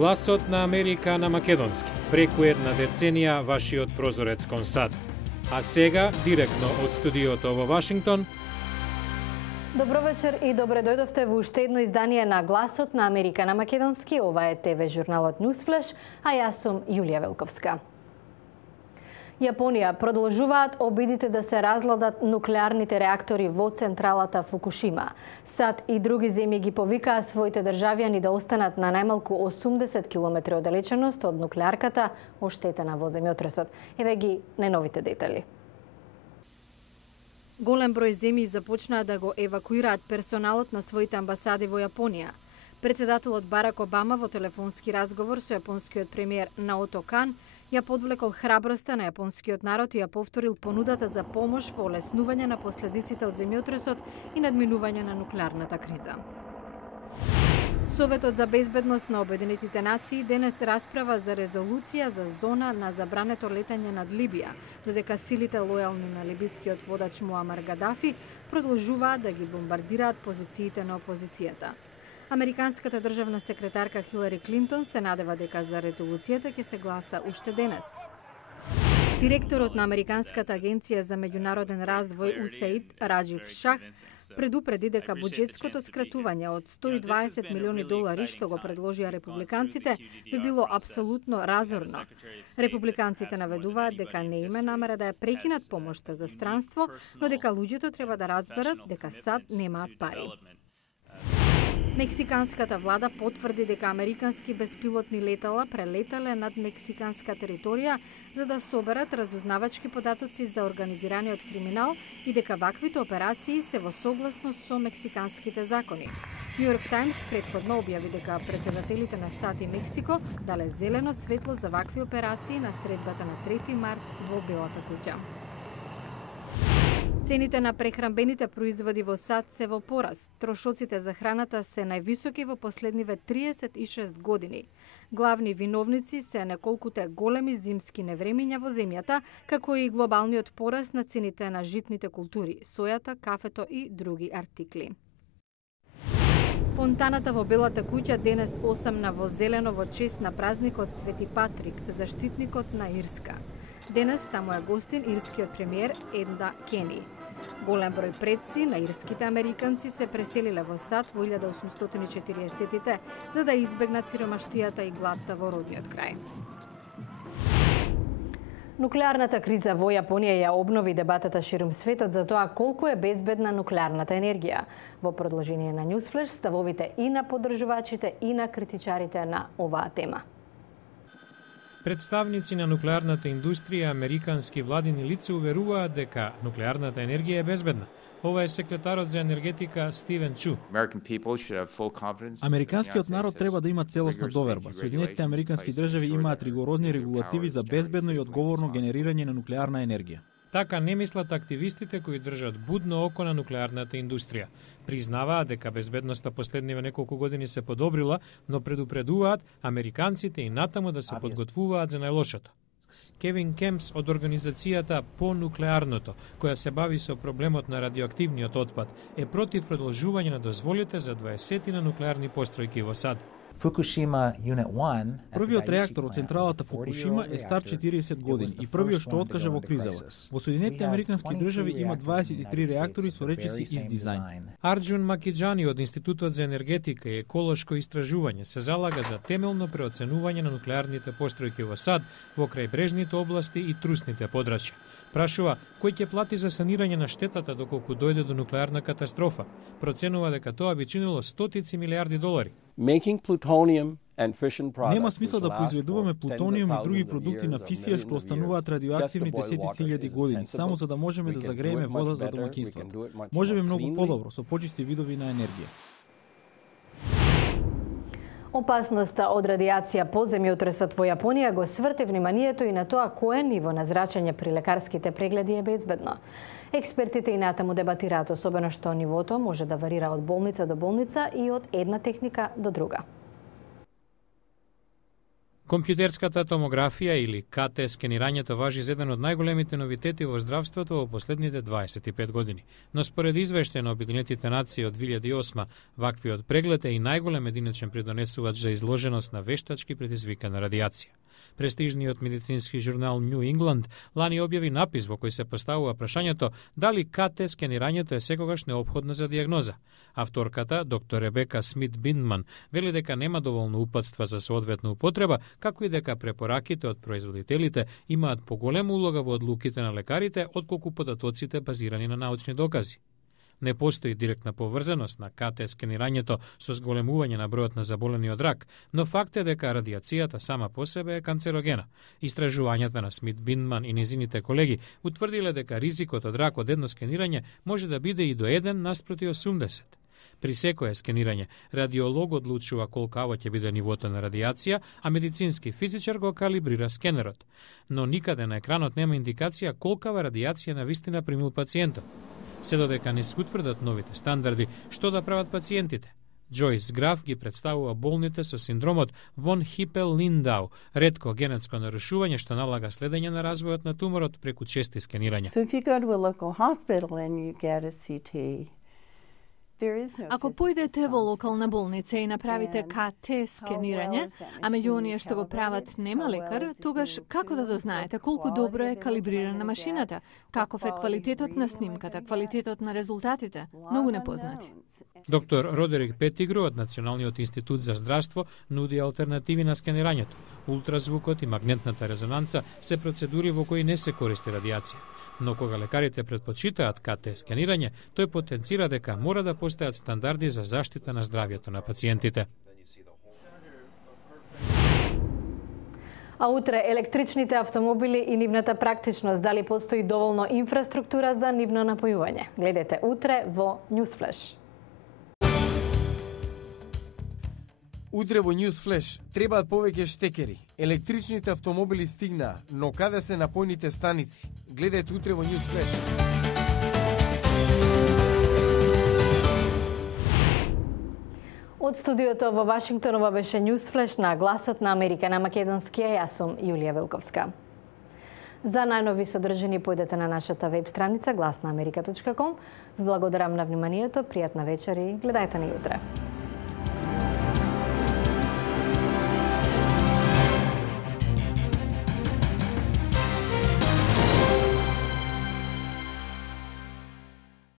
Гласот на Америка на македонски. Преку една деценија вашиот прозорец кон САД. А сега, директно од студиото во Вашингтон. Добро вечер и добре дојдовте во уште едно издание на Гласот на Америка на македонски. Ова е ТВ журналот Newsflash, а јас сум Јулија Велковска. Јапонија продолжуваат обидите да се разладат нуклеарните реактори во централата Фукушима. САД и други земји ги повикаа своите државјани да останат на најмалку 80 км оддалеченост од нуклеарката оштетена во земјотресот. Еве ги најновите детали. Голем број земји започнаа да го евакуираат персоналот на своите амбасади во Јапонија. Председателот Барак Обама во телефонски разговор со јапонскиот премиер Наото Кан ја подвлекол храброста на јапонскиот народ и ја повторил понудата за помош во олеснување на последиците од земјотресот и надминување на нуклеарната криза. Советот за безбедност на Обединетите нации денес расправа за резолуција за зона на забрането летање над Либија, додека силите лојални на либискиот водач Муамар Гадафи продолжуваат да ги бомбардираат позициите на опозицијата. Американската државна секретарка Хилари Клинтон се надева дека за резолуцијата ќе се гласа уште денес. Директорот на Американската агенција за меѓународен развој USAID, Раджив Шах, предупреди дека буџетското скратување од $120 милиони што го предложија републиканците би било апсолутно разорно. Републиканците наведуваат дека не има намера да ја прекинат помошта за странство, но дека луѓето треба да разберат дека САД немаат пари. Мексиканската влада потврди дека американски беспилотни летала прелетале над мексиканска територија за да соберат разузнавачки податоци за организираниот криминал и дека ваквите операции се во согласност со мексиканските закони. Нью Йорк Таймс претходно објави дека председателите на САД и Мексико дале зелено светло за вакви операции на средбата на 3 март во Белата куќа. Цените на прехранбените производи во САД се во пораст. Трошоците за храната се највисоки во последниве 36 години. Главни виновници се неколкуте големи зимски невремиња во земјата, како и глобалниот пораст на цените на житните култури, сојата, кафето и други артикли. Фонтаната во Белата куќа денес осамна во зелено во чест на празникот Свети Патрик, заштитникот на Ирска. Денес таму е гостин ирскиот премиер Енда Кени. Голем број предци на ирските американци се преселиле во САД во 1840-тите за да избегнат сиромаштијата и гладта во родниот крај. Нуклеарната криза во Јапонија ја обнови дебатата ширум светот за тоа колку е безбедна нуклеарната енергија. Во продолжение на Newsflash ставовите и на поддржувачите и на критичарите на оваа тема. Представници на нуклеарната индустрија, американски владини лица уверуваат дека нуклеарната енергија е безбедна. Ова е секретарот за енергетика Стивен Чу. Американскиот народ треба да има целосна доверба. Соединетите американски држави имаат ригорозни регулативи за безбедно и одговорно генерирање на нуклеарна енергија. Така не мислат активистите кои држат будно око на нуклеарната индустрија. Признаваат дека безбедноста последниве неколку години се подобрила, но предупредуваат американците и натаму да се подготвуваат за најлошото. Кевин Кемпс од организацијата По нуклеарното, која се бави со проблемот на радиоактивниот отпад, е против продолжување на дозволите за 20 на нуклеарни постројки во САД. Првиот реактор од централата Фукушима е стар 40 години и првиот што откажа во кризава. Во Соединетите американски држави има 23 реактори со речиси из дизајн. Арџун Макиџани од Институтот за енергетика и еколошко истражување се залага за темелно преоценување на нуклеарните постројки во САД во крајбрежните области и трусните подрачја. Прашува кој ќе плати за санирање на штетата доколку дојде до нуклеарна катастрофа. Проценува дека тоа би чинило $100 милиарди. Нема смисла да произведуваме плутониум и други продукти на фисија што остануваат радиоактивни десетици илјади години, само за да можеме да загрееме вода за домаќинството. Можеме многу подобро со почисти видови на енергија. Опасноста од радиација по земјотресот во Јапонија го сврти вниманието и на тоа кое ниво на зрачење при лекарските прегледи е безбедно. Експертите и натаму дебатираат, особено што нивото може да варира од болница до болница и од една техника до друга. Компјутерската томографија или КТ скенирањето важи за еден од најголемите новитети во здравството во последните 25 години. Но според извештај на Обединетите нации од 2008, ваквиот преглед е и најголем единичен придонесувач за изложеност на вештачки предизвикана радијација. Престижниот медицински журнал New England лани објави напис во кој се поставува прашањето дали КТ скенирањето е секогаш неопходно за дијагноза. Авторката, доктор Ребека Смит Биндман, вели дека нема доволно упатства за соодветна употреба, како и дека препораките од производителите имаат поголема улога во одлуките на лекарите отколку податоците базирани на научни докази. Не постои директна поврзаност на КТ скенирањето со зголемување на бројот на заболени од рак, но факт е дека радијацијата сама по себе е канцерогена. Истражувањата на Смит Биндман и незините колеги утврдиле дека ризикот од рак од едно скенирање може да биде и до 1 наспроти 80. При секое скенирање, радиолог одлучува колкава ќе биде нивото на радијација, а медицински физичар го калибрира скенерот. Но никаде на екранот нема индикација колкава радијација навистина примил пациентот. Се додека не се утврдат новите стандарди, што да прават пациентите? Джойс Граф ги представува болните со синдромот von Hippel-Lindau, ретко генетско нарушување што налага следење на развојот на туморот преку чести скенирања. So if you go to a local hospital and you get a CT, ако појдете во локална болница и направите КТ скенирање, а меѓу оние што го прават нема лекар, тогаш како да дознаете колку добро е калибрирана машината, каков е квалитетот на снимката, квалитетот на резултатите, многу непознати. Доктор Родерик Петигру од Националниот институт за здравство нуди алтернативи на скенирањето. Ултразвукот и магнетната резонанца се процедури во кои не се користи радијација. Но кога лекарите предпочитаат КТ скенирање, тој потенцира дека мора да постојат стандарди за заштита на здравјето на пациентите. А утре електричните автомобили и нивната практичност, дали постои доволно инфраструктура за нивно напојување? Гледате утре во Newsflash. Утре во Newsflash требаат повеќе штекери. Електричните автомобили стигнаа, но каде се напојните станици? Гледате утре во Newsflash. Од студиото во Вашингтон ова беше Newsflash на Гласот на Америка на македонски. Јас сум Јулија Велковска. За најнови содржини појдете на нашата веб страница glasnaamerika.com. Ви благодарам на вниманието, пријатна вечер и гледајте ни утре.